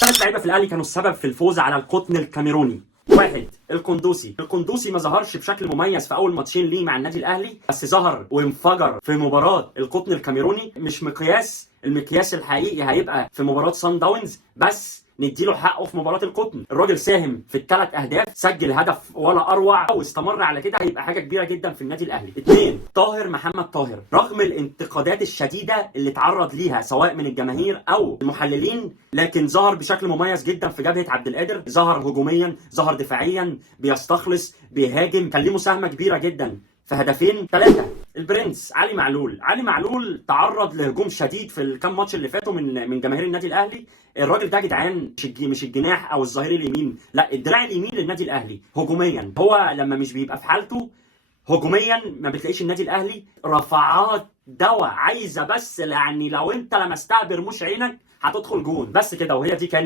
ثلاث لعيبه في الاهلي كانوا السبب في الفوز على القطن الكاميروني. واحد، القندوسي ما ظهرش بشكل مميز في اول ماتشين ليه مع النادي الاهلي، بس ظهر وانفجر في مباراه القطن الكاميروني. مش مقياس، المقياس الحقيقي هيبقى في مباراه صن داونز، بس نديله حقه في مباراه القطن. الراجل ساهم في الثلاث اهداف، سجل هدف ولا اروع، واستمر على كده هيبقى حاجه كبيره جدا في النادي الاهلي. اثنين، محمد طاهر، رغم الانتقادات الشديده اللي اتعرض ليها سواء من الجماهير او المحللين، لكن ظهر بشكل مميز جدا في جبهه عبد القادر. ظهر هجوميا، ظهر دفاعيا، بيستخلص، بيهاجم، كان ليه مساهمه كبيره جدا في هدفين. ثلاثه، البرنس علي معلول تعرض لهجوم شديد في الكام ماتش اللي فاتوا من جماهير النادي الاهلي. الراجل ده يا جدعان مش الجناح او الظهير اليمين، لا، الدراع اليمين للنادي الاهلي هجوميا. هو لما مش بيبقى في حالته هجوميا ما بتلاقيش النادي الاهلي رفعات دواء عايزه، بس يعني لو انت لمستها برموش عينك هتدخل جون بس كده. وهي دي كانت